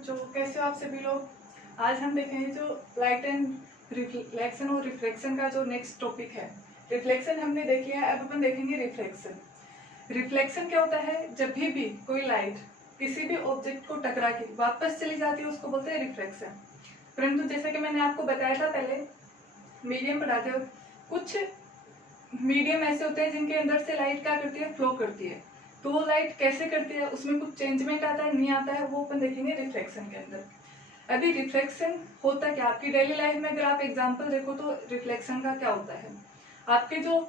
बच्चों, कैसे हो आप सभी लोग। आज हम देखेंगे जो लाइट एंड रिफ्लेक्शन और रिफ्रैक्शन का जो नेक्स्ट टॉपिक है। रिफ्लेक्शन हमने देख लिया, अब अपन देखेंगे रिफ्लेक्शन। रिफ्लेक्शन क्या होता है, जब भी कोई लाइट किसी भी ऑब्जेक्ट को टकरा के वापस चली जाती है उसको बोलते हैं रिफ्लेक्शन। परंतु जैसा कि मैंने आपको बताया था पहले मीडियम पढ़ाते वक्त, कुछ मीडियम ऐसे होते हैं जिनके अंदर से लाइट क्या करती है, फ्लो करती है। तो वो लाइट कैसे करती है, उसमें कुछ चेंजमेंट आता है नहीं आता है, वो अपन देखेंगे रिफ्लेक्शन के अंदर। अभी रिफ्लेक्शन होता क्या, आपकी डेली लाइफ में अगर आप एग्जांपल देखो तो रिफ्लेक्शन का क्या होता है। आपके जो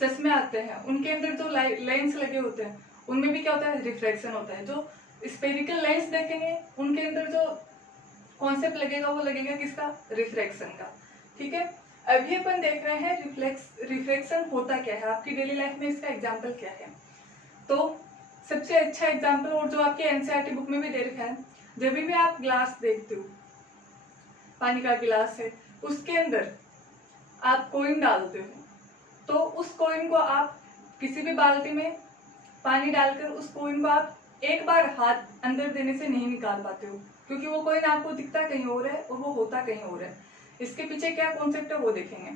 चश्मे आते हैं उनके अंदर जो लेंस लगे होते हैं उनमें भी क्या होता है, रिफ्लेक्शन होता है। जो स्पेरिकल लेंस देखेंगे उनके अंदर जो कॉन्सेप्ट लगेगा वो लगेगा किसका, रिफ्लेक्शन का। ठीक है, अभी अपन देख रहे हैं रिफ्लेक्शन होता क्या है, आपकी डेली लाइफ में इसका एग्जाम्पल क्या है। तो सबसे अच्छा एग्जाम्पल, और जो आपके एनसीईआरटी बुक में भी दे रखा है, जब भी आप ग्लास देखते हो, पानी का गिलास है, उसके अंदर आप कॉइन डालते हो, तो उस कॉइन को आप किसी भी बाल्टी में पानी डालकर उस कॉइन को आप एक बार हाथ अंदर देने से नहीं निकाल पाते हो, क्योंकि वो कॉइन आपको दिखता कहीं और है और वो होता कहीं और है। इसके पीछे क्या कॉन्सेप्ट है वो देखेंगे।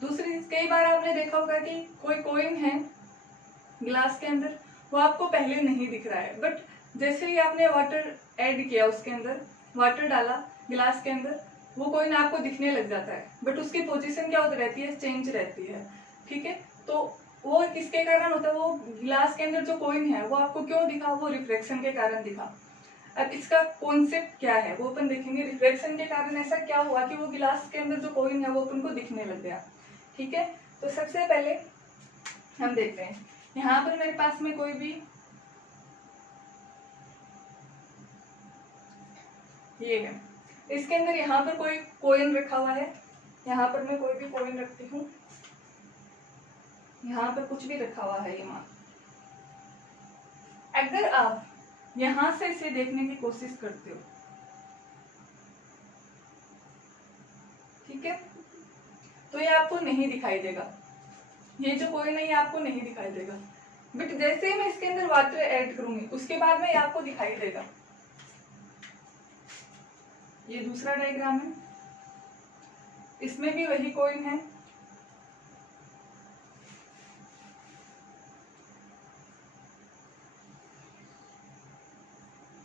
दूसरी चीज, कई बार आपने देखा होगा कि कोई कॉइन है गिलास के अंदर, वो आपको पहले नहीं दिख रहा है, बट जैसे ही आपने वाटर ऐड किया, उसके अंदर वाटर डाला गिलास के अंदर, वो कॉइन आपको दिखने लग जाता है, बट उसकी पोजीशन क्या होती रहती है, चेंज रहती है। ठीक है, तो वो किसके कारण होता है, वो गिलास के अंदर जो कॉइन है वो आपको क्यों दिखा, वो रिफ्लेक्शन के कारण दिखा। अब इसका कॉन्सेप्ट क्या है वो अपन देखेंगे। रिफ्लेक्शन के कारण ऐसा क्या हुआ कि वो गिलास के अंदर जो कॉइन है वो अपन को दिखने लग गया। ठीक है, तो सबसे पहले हम देखते हैं, यहाँ पर मेरे पास में कोई भी ये है, इसके अंदर यहाँ पर कोई कॉइन रखा हुआ है, यहाँ पर मैं कोई भी कॉइन रखती हूँ, यहाँ पर कुछ भी रखा हुआ है ये मान। अगर आप यहां से इसे देखने की कोशिश करते हो, ठीक है, तो ये आपको नहीं दिखाई देगा, ये जो कॉइन है ये आपको नहीं दिखाई देगा। बट जैसे ही मैं इसके अंदर वाटर ऐड करूंगी उसके बाद में ये आपको दिखाई देगा। ये दूसरा डायग्राम है, इसमें भी वही कॉइन है,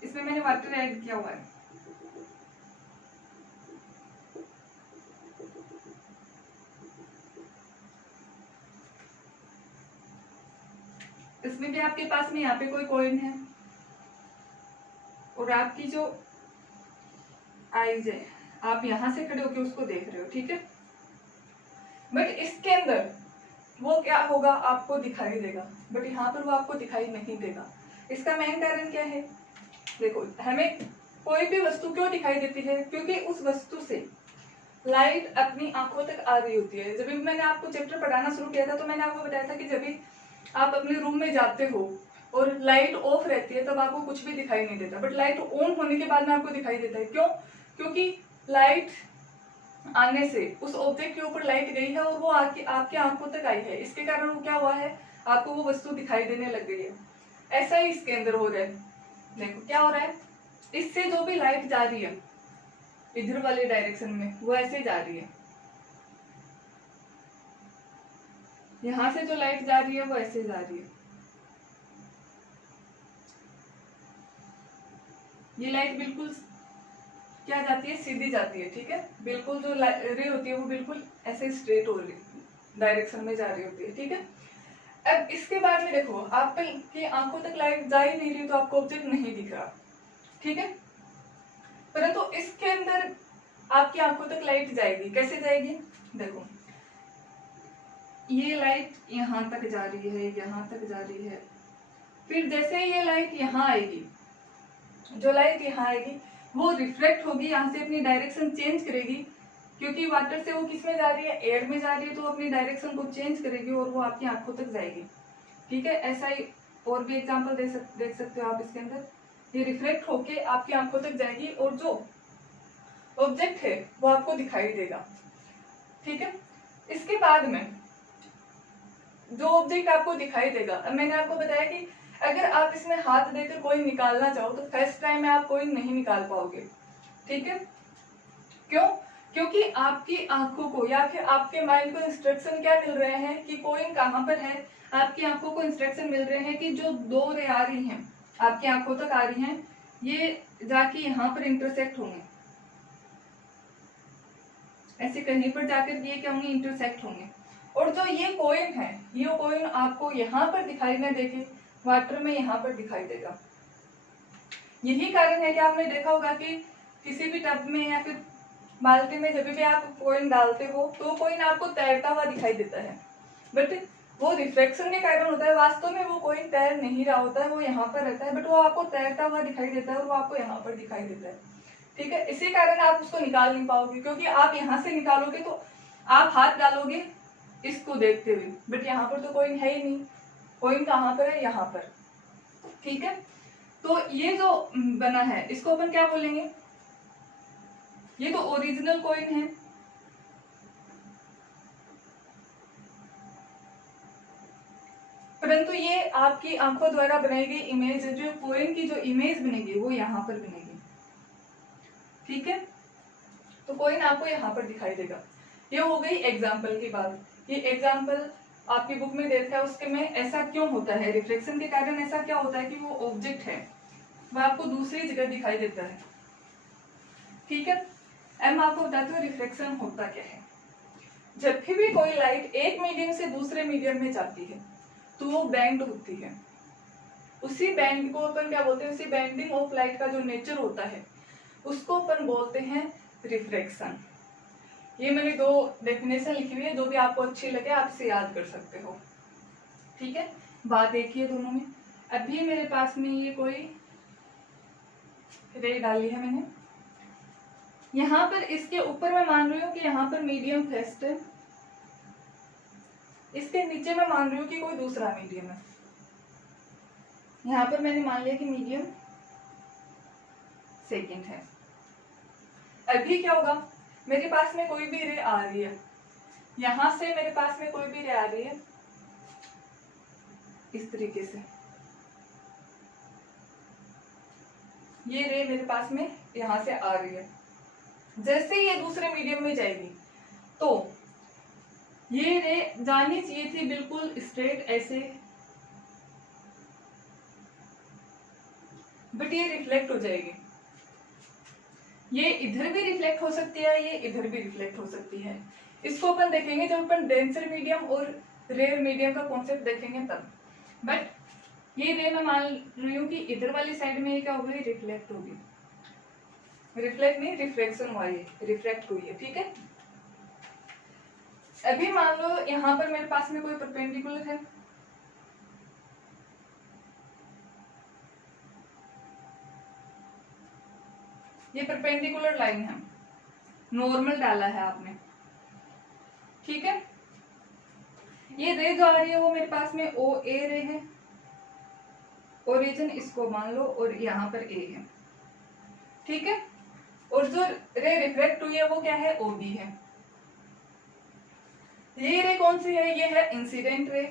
इसमें मैंने वाटर ऐड किया हुआ है। इसमें भी आपके पास में यहाँ पे कोई कॉइन है और आपकी जो आईज है, आप यहां से खड़े होकर उसको देख रहे हो। ठीक है, बट इसके अंदर वो क्या होगा, आपको दिखाई देगा, बट यहाँ पर वो आपको दिखाई नहीं देगा। इसका मेन कारण क्या है, देखो हमें कोई भी वस्तु क्यों दिखाई देती है, क्योंकि उस वस्तु से लाइट अपनी आंखों तक आ रही होती है। जब भी मैंने आपको चैप्टर पढ़ाना शुरू किया था तो मैंने आपको बताया था कि जब भी आप अपने रूम में जाते हो और लाइट ऑफ रहती है तब आपको कुछ भी दिखाई नहीं देता, बट लाइट ऑन होने के बाद में आपको दिखाई देता है। क्यों, क्योंकि लाइट आने से उस ऑब्जेक्ट के ऊपर लाइट गई है और वो आपकी आंखों तक आई है, इसके कारण वो क्या हुआ है, आपको वो वस्तु दिखाई देने लग गई है। ऐसा ही इसके अंदर हो रहा है। देखो क्या हो रहा है, इससे जो भी लाइट जा रही है इधर वाले डायरेक्शन में वो ऐसे जा रही है, यहां से जो लाइट जा रही है वो ऐसे जा रही है। ये लाइट बिल्कुल क्या जाती है, सीधी जाती है। ठीक है, बिल्कुल जो रे होती है वो बिल्कुल ऐसे स्ट्रेट हो रही डायरेक्शन में जा रही होती है। ठीक है, अब इसके बाद में देखो आपकी आंखों तक लाइट जा ही नहीं रही तो आपको ऑब्जेक्ट नहीं दिख रहा। ठीक है, परंतु इसके अंदर आपकी आंखों तक लाइट जाएगी, कैसे जाएगी, देखो ये लाइट यहाँ तक जा रही है, यहाँ तक जा रही है, फिर जैसे ही ये लाइट यहाँ आएगी, जो लाइट यहाँ आएगी वो रिफ्लेक्ट होगी, यहाँ से अपनी डायरेक्शन चेंज करेगी, क्योंकि वाटर से वो किस में जा रही है, एयर में जा रही है, तो अपनी डायरेक्शन को चेंज करेगी और वो आपकी आंखों तक जाएगी। ठीक है, ऐसा ही और भी एग्जांपल देख सकते हो आप इसके अंदर, ये रिफ्लेक्ट होके आपकी आंखों तक जाएगी और जो ऑब्जेक्ट है वो आपको दिखाई देगा। ठीक है, इसके बाद में जो ऑब्जेक्ट आपको दिखाई देगा, अब मैंने आपको बताया कि अगर आप इसमें हाथ देकर कोइन निकालना चाहो तो फर्स्ट टाइम में आप कोइन नहीं निकाल पाओगे, ठीक है। क्यों? क्योंकि आपकी आंखों को या फिर आपके माइंड को इंस्ट्रक्शन क्या मिल रहे हैं कि कोइन कहाँ पर है। आपकी आंखों को इंस्ट्रक्शन मिल रहे हैं कि जो दो रे आ रही हैं आपकी आंखों तक आ रही हैं, ये जाके यहाँ पर इंटरसेक्ट होंगे, ऐसे कहीं पर जाकर ये क्या होंगे, इंटरसेक्ट होंगे। और जो ये कोइन है, ये कोइन आपको यहाँ पर दिखाई न देके वाटर में यहाँ पर दिखाई देगा। यही कारण है कि आपने देखा होगा कि किसी भी टब में या फिर बाल्टी में जब भी आप कोइन डालते हो तो कोइन आपको तैरता हुआ दिखाई देता है, बट वो रिफ्लेक्शन के कारण होता है। वास्तव में वो कोइन तैर नहीं रहा होता है, वो यहाँ पर रहता है, बट वो आपको तैरता हुआ दिखाई देता है और वो आपको यहाँ पर दिखाई देता है, ठीक है। इसी कारण आप उसको निकाल नहीं पाओगे, क्योंकि आप यहाँ से निकालोगे तो आप हाथ डालोगे इसको देखते हुए, बट यहाँ पर तो कोइन है ही नहीं। कोइन कहाँ पर है, यहाँ पर, ठीक है। तो ये जो बना है इसको अपन क्या बोलेंगे, ये तो ओरिजिनल कोइन है, परंतु ये आपकी आंखों द्वारा बनाई गई इमेज, जो कोइन की जो इमेज बनेगी वो यहाँ पर बनेगी, ठीक है। तो कोइन आपको यहाँ पर दिखाई देगा। ये हो गई एग्जाम्पल की बात। ये एग्जाम्पल आपकी बुक में देखा है, उसके में ऐसा क्यों होता है, रिफ्लेक्शन के कारण ऐसा क्या होता है कि वो ऑब्जेक्ट है वह आपको दूसरी जगह दिखाई देता है, ठीक है। अब मैं आपको बताती हूँ रिफ्लेक्शन होता क्या है। जब भी कोई लाइट एक मीडियम से दूसरे मीडियम में जाती है तो वो बैंड होती है। उसी बैंड को अपन क्या बोलते हैं, उसी बैंडिंग ऑफ लाइट का जो नेचर होता है उसको अपन बोलते हैं रिफ्लेक्शन। ये मैंने दो डेफिनेशन लिखी हुई है, जो भी आपको अच्छी लगे आप इसे याद कर सकते हो, ठीक है। बात एक ही है दोनों में। अभी मेरे पास में ये कोई रे डाली है मैंने, यहाँ पर इसके ऊपर मैं मान रही हूँ कि यहाँ पर मीडियम फर्स्ट है, इसके नीचे मैं मान रही हूँ कि कोई दूसरा मीडियम है। यहाँ पर मैंने मान लिया कि मीडियम सेकंड है। अभी क्या होगा, मेरे पास में कोई भी रे आ रही है, यहां से मेरे पास में कोई भी रे आ रही है इस तरीके से, ये रे मेरे पास में यहां से आ रही है। जैसे ये दूसरे मीडियम में जाएगी तो ये रे जानी चाहिए थी बिल्कुल स्ट्रेट ऐसे, बट ये रिफ्लेक्ट हो जाएगी। ये इधर भी रिफ्लेक्ट हो सकती है, ये इधर भी रिफ्लेक्ट हो सकती है। इसको अपन देखेंगे जब अपन डेंसर मीडियम और रेयर मीडियम का कॉन्सेप्ट देखेंगे तब। बट ये रे मैं मान रही हूँ कि इधर वाली साइड में ये क्या होगी, रिफ्लेक्ट होगी। रिफ्लेक्ट नहीं, रिफ्लेक्शन हुआ, ये रिफ्लेक्ट हुई है, ठीक है। अभी मान लो यहाँ पर मेरे पास में कोई परपेंडिकुलर है, ये परपेंडिकुलर लाइन है, नॉर्मल डाला है आपने, ठीक है। ये रे जो आ रही है वो मेरे पास में ओ ए रे है, ओरिजिन इसको मान लो और यहाँ पर ए है, ठीक है। और जो रे रिफ्लेक्ट हुई है वो क्या है, ओ बी है। ये रे कौन सी है, ये है इंसिडेंट रे।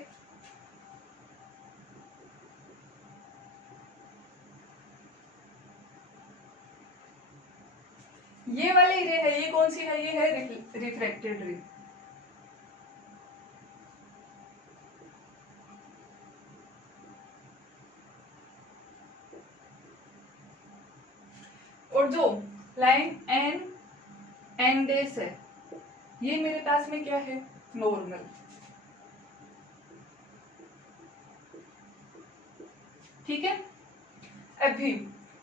ये वाली रे है, ये कौन सी है, ये है रिफ्लेक्टेड रे। और जो लाइन एन एन डेस है, ये मेरे पास में क्या है, नॉर्मल, ठीक है। अभी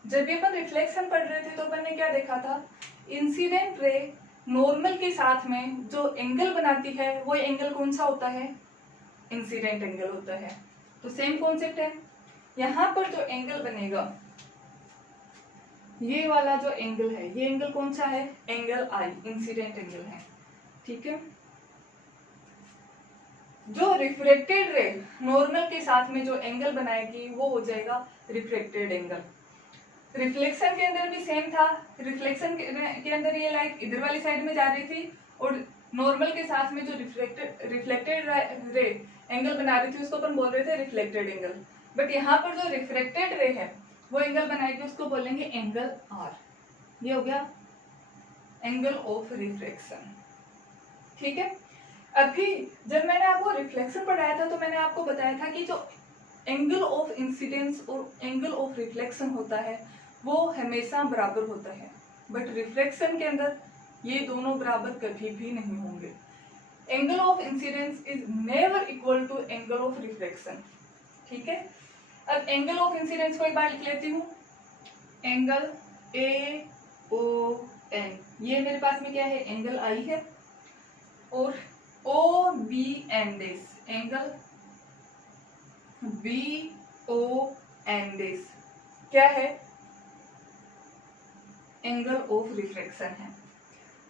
जब भी अपन रिफ्लेक्शन पढ़ रहे थे तो अपन ने क्या देखा था, इंसिडेंट रे नॉर्मल के साथ में जो एंगल बनाती है वो एंगल कौन सा होता है, इंसिडेंट एंगल होता है। तो सेम कॉन्सेप्ट है, यहाँ पर जो एंगल बनेगा, ये वाला जो एंगल है, ये एंगल कौन सा है, एंगल आई, इंसिडेंट एंगल है, ठीक है। जो रिफ्लेक्टेड रे नॉर्मल के साथ में जो एंगल बनाएगी वो हो जाएगा रिफ्लेक्टेड एंगल। रिफ्लेक्शन के अंदर भी सेम था, रिफ्लेक्शन के अंदर ये लाइट इधर वाली साइड में जा रही थी और नॉर्मल के साथ में जो रिफ्लेक्टेड रे एंगल बना रही थी उसको अपन बोल रहे थे रिफ्लेक्टेड एंगल। बट यहाँ पर जो रिफ्रेक्टेड रे है वो एंगल बनाएगी, उसको बोलेंगे एंगल आर। ये हो गया एंगल ऑफ रिफ्लेक्शन। ठीक है, अभी जब मैंने आपको रिफ्लेक्शन पढ़ाया था तो मैंने आपको बताया था कि जो एंगल ऑफ इंसिडेंस और एंगल ऑफ रिफ्लेक्शन होता है वो हमेशा बराबर होता है, बट रिफ्लेक्शन के अंदर ये दोनों बराबर कभी भी नहीं होंगे। Angle of incidence is never equal to angle of reflection. ठीक है, अब एंगल ऑफ इंसिडेंस को एक बार लिख लेती हूँ, एंगल ए ओ एन, ये मेरे पास में क्या है, एंगल आई है, और ओ बी एन डेस, एंगल बी ओ एन डेस क्या है, एंगल ऑफ रिफ्लेक्शन है।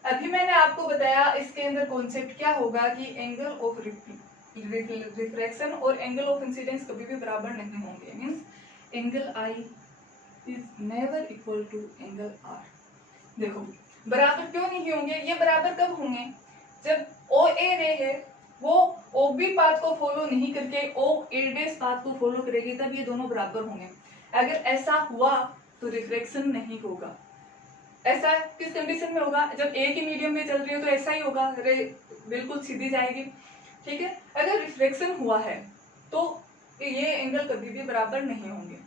अभी मैंने आपको बताया इसके अंदर कॉन्सेप्ट क्या होगा कि एंगल ऑफ रिफ्लेक्शन और एंगल ऑफ इंसिडेंस कभी भी बराबर नहीं होंगे। Means angle i is never equal to angle r. देखो बराबर क्यों नहीं होंगे, ये बराबर कब होंगे, जब ओ ए रे है वो ओ बी पाथ को फॉलो नहीं करके ओ ए डेस पाथ को फॉलो करेगी, तब ये दोनों बराबर होंगे। अगर ऐसा हुआ तो रिफ्लेक्शन नहीं होगा। ऐसा किस कंडीशन में होगा, जब ए की मीडियम में चल रही हो तो ऐसा ही होगा, रे बिल्कुल सीधी जाएगी। ठीक है, अगर रिफ्लेक्शन हुआ है तो ये एंगल कभी भी बराबर नहीं होंगे।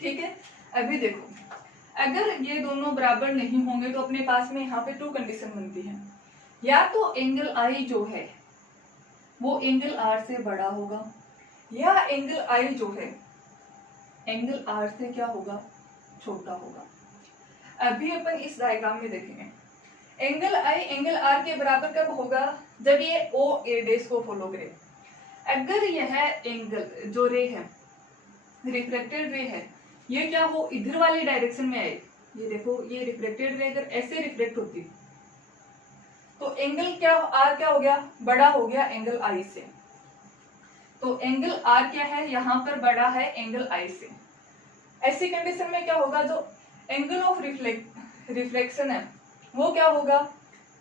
ठीक है, अभी देखो अगर ये दोनों बराबर नहीं होंगे तो अपने पास में यहाँ पे टू कंडीशन बनती है, या तो एंगल आई जो है वो एंगल आर से बड़ा होगा, या एंगल आई जो है एंगल आर से क्या होगा, छोटा होगा। अभी अपन इस डायग्राम में देखेंगे, एंगल आई एंगल आर के बराबर कब होगा, जब ये ओ ए डेस को फॉलो करे। अगर यह एंगल जो रे है रिफ्लेक्टेड रे है ये क्या हो, इधर वाली डायरेक्शन में आए, ये देखो ये रिफ्लेक्टेड रे अगर ऐसे रिफ्लेक्ट होती तो एंगल क्या आर क्या हो गया, बड़ा हो गया एंगल आई से। तो एंगल आर क्या है, यहाँ पर बड़ा है एंगल आई से। ऐसी कंडीशन में क्या होगा, जो एंगल ऑफ रिफ्लेक्शन है वो क्या होगा,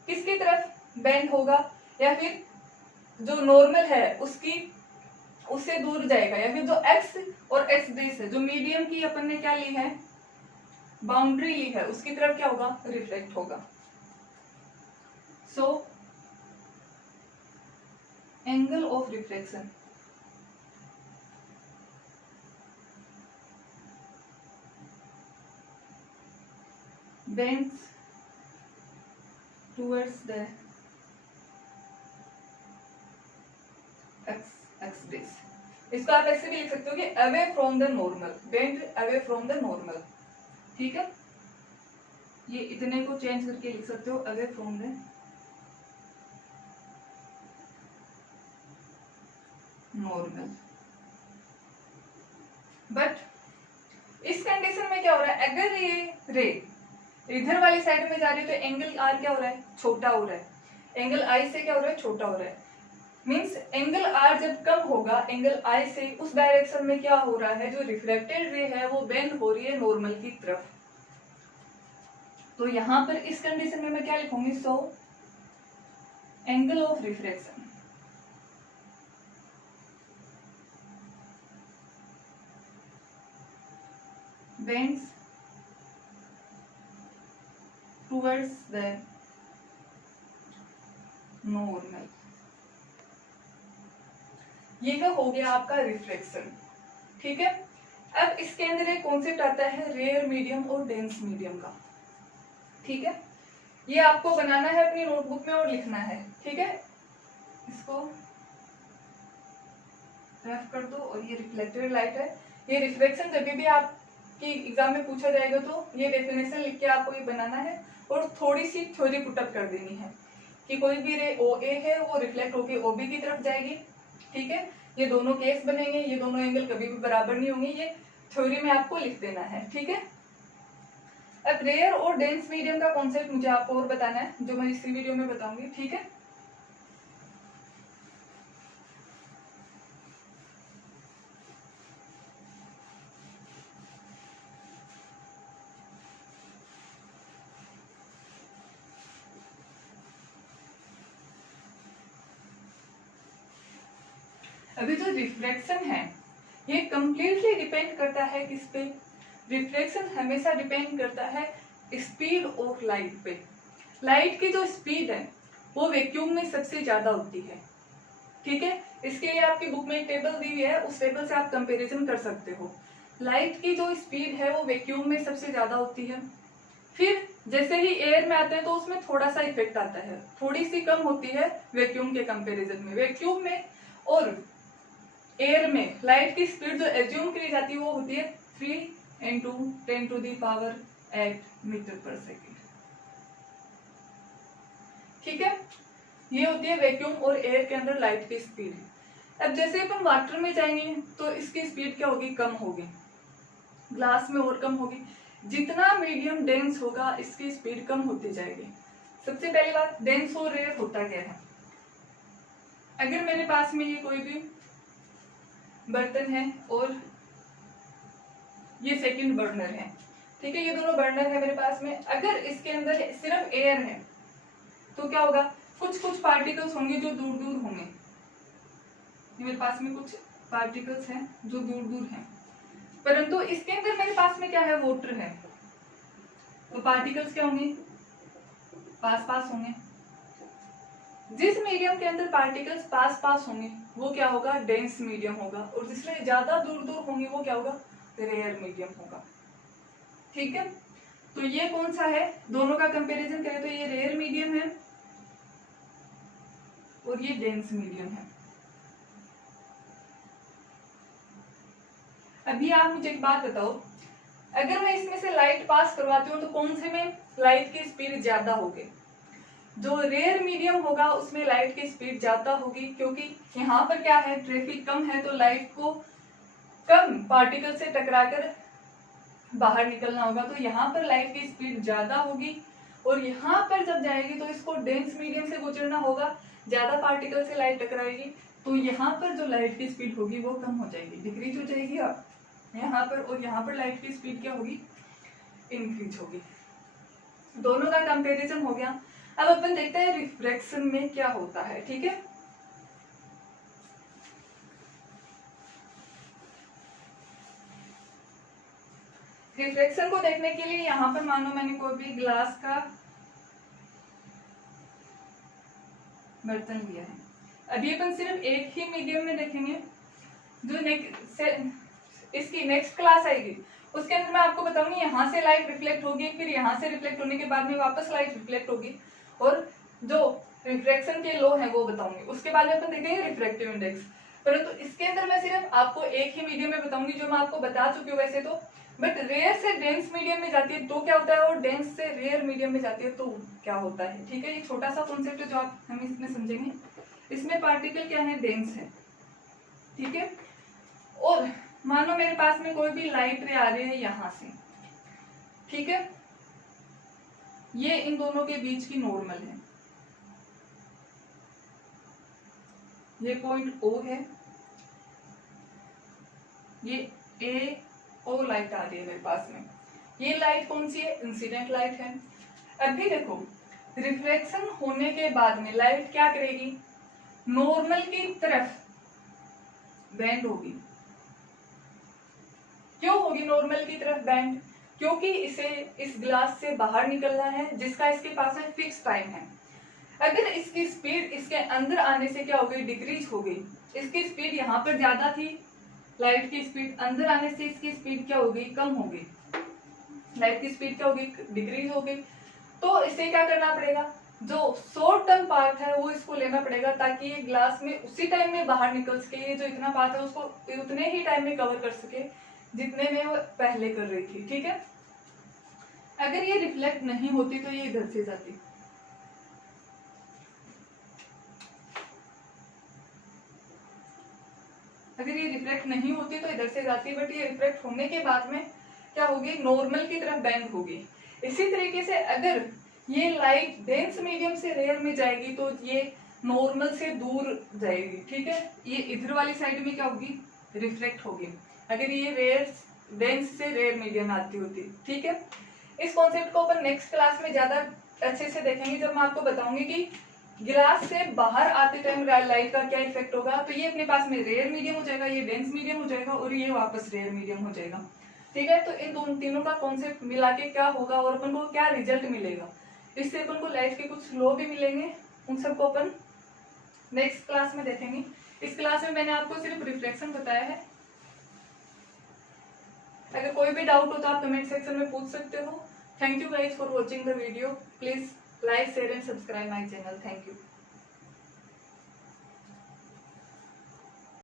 किसकी तरफ बेंड होगा, या फिर जो नॉर्मल है उससे दूर जाएगा, या फिर जो एक्स और एक्स बेस है, जो मीडियम की अपन ने क्या ली है, बाउंड्री ली है, उसकी तरफ क्या होगा, रिफ्लेक्ट होगा। So angle of reflection bends towards the x-axis। इसको आप ऐसे भी लिख सकते हो कि away from the normal, bend away from the normal. ठीक है, ये इतने को चेंज करके लिख सकते हो, away from the normal. But इस कंडीशन में क्या हो रहा है, अगर ये रे इधर वाली साइड में जा रही है तो एंगल आर क्या हो रहा है, छोटा हो रहा है, एंगल आई से क्या हो रहा है, छोटा हो रहा है। मींस एंगल आर जब कम होगा एंगल आई से, उस डायरेक्शन में क्या हो रहा है, जो रिफ्लेक्टेड रे है वो बेंड हो रही है नॉर्मल की तरफ। तो यहाँ पर इस कंडीशन में मैं क्या लिखूंगी, so angle of reflection bends towards the normal। ये क्या हो गया आपका रिफ्लेक्शन। ठीक है, अब इसके अंदर एक कॉन्सेप्ट आता है रेयर मीडियम और डेंस मीडियम का। ठीक है, ये आपको बनाना है अपनी नोटबुक में और लिखना है। ठीक है, इसको रफ कर दो। और ये रिफ्लेक्टेड लाइट है, ये रिफ्लेक्शन जब भी आपकी एग्जाम में पूछा जाएगा तो ये डेफिनेशन लिख के आपको ये बनाना है, और थोड़ी सी थ्योरी पुटअप कर देनी है कि कोई भी रे ओ ए है वो रिफ्लेक्ट होके ओ बी की तरफ जाएगी। ठीक है, ये दोनों केस बनेंगे, ये दोनों एंगल कभी भी बराबर नहीं होंगे, ये थ्योरी में आपको लिख देना है। ठीक है, अब रेयर और डेंस मीडियम का कॉन्सेप्ट मुझे आपको और बताना है, जो मैं इसी वीडियो में बताऊंगी। ठीक है, अभी जो रिफ्लेक्शन है ये कंप्लीटली डिपेंड करता है किस पे? रिफ्लेक्शन हमेशा डिपेंड करता है स्पीड ऑफ लाइट पे। लाइट की जो स्पीड है वो वैक्यूम में सबसे ज्यादा होती है, ठीक है। इसके लिए आपकी बुक में एक टेबल दी हुई है, उस टेबल से आप कंपैरिजन कर सकते हो। लाइट की जो स्पीड है वो वैक्यूम में सबसे ज्यादा होती है। फिर जैसे ही एयर में आते हैं तो उसमें थोड़ा सा इफेक्ट आता है, थोड़ी सी कम होती है वैक्यूम के कंपैरिजन में। वैक्यूम में और एयर में लाइट की स्पीड जो एज्यूम करी जाती है वो होती है 3 × 10⁸ मीटर पर सेकेंड, ठीक है। ये होती है वैक्यूम और एयर के अंदर लाइट की स्पीड। अब जैसे अपन वाटर में जाएंगे तो इसकी स्पीड क्या होगी? कम होगी, ग्लास में और कम होगी। जितना मीडियम डेंस होगा इसकी स्पीड कम होती जाएगी। सबसे पहली बात, डेंस और रेयर होता क्या है? अगर मेरे पास में ये कोई भी बर्तन है और ये सेकंड बर्नर है, ठीक है, ये दोनों बर्नर है मेरे पास में। अगर इसके अंदर सिर्फ एयर है तो क्या होगा? कुछ कुछ पार्टिकल्स होंगे जो दूर दूर होंगे। मेरे पास में कुछ पार्टिकल्स हैं जो दूर दूर हैं, परंतु इसके अंदर मेरे पास में क्या है? वाटर है, तो पार्टिकल्स क्या होंगे? पास पास होंगे। जिस मीडियम के अंदर पार्टिकल्स पास पास होंगे वो क्या होगा? डेंस मीडियम होगा। और जिसमें ज्यादा दूर दूर होंगे वो क्या होगा? रेयर मीडियम होगा, ठीक है। तो ये कौन सा है? दोनों का कंपैरिजन करें तो ये रेयर मीडियम है और ये डेंस मीडियम है। अभी आप मुझे एक बात बताओ, अगर मैं इसमें से लाइट पास करवाती हूँ तो कौन से में लाइट की स्पीड ज्यादा होगी? जो रेयर मीडियम होगा उसमें लाइट की स्पीड ज्यादा होगी, क्योंकि यहाँ पर क्या है? ट्रैफिक कम है तो लाइट को कम पार्टिकल से टकराकर बाहर निकलना होगा, तो यहाँ पर लाइट की स्पीड ज्यादा होगी। और यहाँ पर जब जाएगी तो इसको डेंस मीडियम से गुजरना होगा, ज्यादा पार्टिकल से लाइट टकराएगी, तो यहाँ पर जो लाइट की स्पीड होगी वो कम हो जाएगी, डिक्रीज हो जाएगी अब यहाँ पर। और यहाँ पर लाइट की स्पीड क्या होगी? इंक्रीज होगी। दोनों का कंपैरिजन हो गया। अब अपन देखते हैं रिफ्रैक्शन में क्या होता है, ठीक है। रिफ्लेक्शन को देखने के लिए यहाँ पर मानो मैंने कोई भी ग्लास का बर्तन लिया है। अभी अपन सिर्फ एक ही मीडियम में देखेंगे, जो इसकी नेक्स्ट क्लास आएगी उसके अंदर मैं आपको बताऊंगी यहाँ से लाइट रिफ्लेक्ट होगी, फिर यहाँ से रिफ्लेक्ट होने के बाद में वापस लाइट रिफ्लेक्ट होगी, और जो रिफ्रैक्शन के लॉ है वो बताऊंगी। उसके बाद में अपन देखेंगे रिफ्रैक्टिव इंडेक्स। परंतु इसके अंदर मैं सिर्फ आपको एक ही मीडियम में बताऊंगी जो मैं आपको बता चुकी हूँ वैसे तो, बट रेयर से डेंस मीडियम में जाती है तो क्या होता है, और डेंस से रेयर मीडियम में जाती है तो क्या होता है, ठीक है। ये छोटा सा कॉन्सेप्ट है जो आप हम इसमें समझेंगे। इसमें पार्टिकल क्या है? डेंस है, ठीक है। और मानो मेरे पास में कोई भी लाइट रे आ रही है यहाँ से, ठीक है, ये इन दोनों के बीच की नॉर्मल है, ये पॉइंट O है, ये A O लाइट आ रही है मेरे पास में। ये लाइट कौन सी है? इंसिडेंट लाइट है। अभी देखो, रिफ्लेक्शन होने के बाद में लाइट क्या करेगी? नॉर्मल की तरफ बेंड होगी। क्यों होगी नॉर्मल की तरफ बेंड? क्योंकि इसे इस ग्लास से बाहर निकलना है, जिसका इसके पास में फिक्स टाइम है। अगर इसकी स्पीड इसके अंदर आने से क्या हो गई? डिक्रीज हो गई। इसकी स्पीड यहाँ पर ज्यादा थी, लाइट की स्पीड अंदर आने से इसकी स्पीड क्या हो गई? कम हो गई। लाइट की स्पीड क्या हो गई? डिक्रीज हो गई। तो इसे क्या करना पड़ेगा? जो शॉर्ट टर्म पार्ट है वो इसको लेना पड़ेगा, ताकि ये ग्लास में उसी टाइम में बाहर निकल सके। ये जो इतना पार्ट है उसको उतने ही टाइम में कवर कर सके जितने में वो पहले कर रही थी, ठीक है। अगर ये रिफ्लेक्ट नहीं होती तो ये इधर से जाती, अगर ये रिफ्लेक्ट नहीं होती तो इधर से जाती, बट ये रिफ्लेक्ट होने के बाद में क्या होगी? नॉर्मल की तरफ बेंड होगी। इसी तरीके से अगर ये लाइट डेंस मीडियम से रेयर में जाएगी तो ये नॉर्मल से दूर जाएगी, ठीक है। ये इधर वाली साइड में क्या होगी? रिफ्लेक्ट होगी, अगर ये रेयर डेंस से रेयर मीडियम आती होती, ठीक है। इस कॉन्सेप्ट को अपन नेक्स्ट क्लास में ज्यादा अच्छे से देखेंगे, जब मैं आपको बताऊंगी कि गिलास से बाहर आते टाइम लाइट का क्या इफेक्ट होगा, तो ये अपने पास में रेयर मीडियम हो जाएगा, ये डेंस मीडियम हो जाएगा और ये वापस रेयर मीडियम हो जाएगा। ठीक है, तो इन दोनों तीनों का कॉन्सेप्ट मिला के क्या होगा और अपन को क्या रिजल्ट मिलेगा, इससे अपन को लाइफ के कुछ लॉ भी मिलेंगे, उन सबको अपन नेक्स्ट क्लास में देखेंगे। इस क्लास में मैंने आपको सिर्फ रिफ्लेक्शन बताया है। अगर कोई भी डाउट हो तो आप कमेंट सेक्शन में पूछ सकते हो। Thank you guys for watching the video. Please like share and subscribe my channel. Thank you.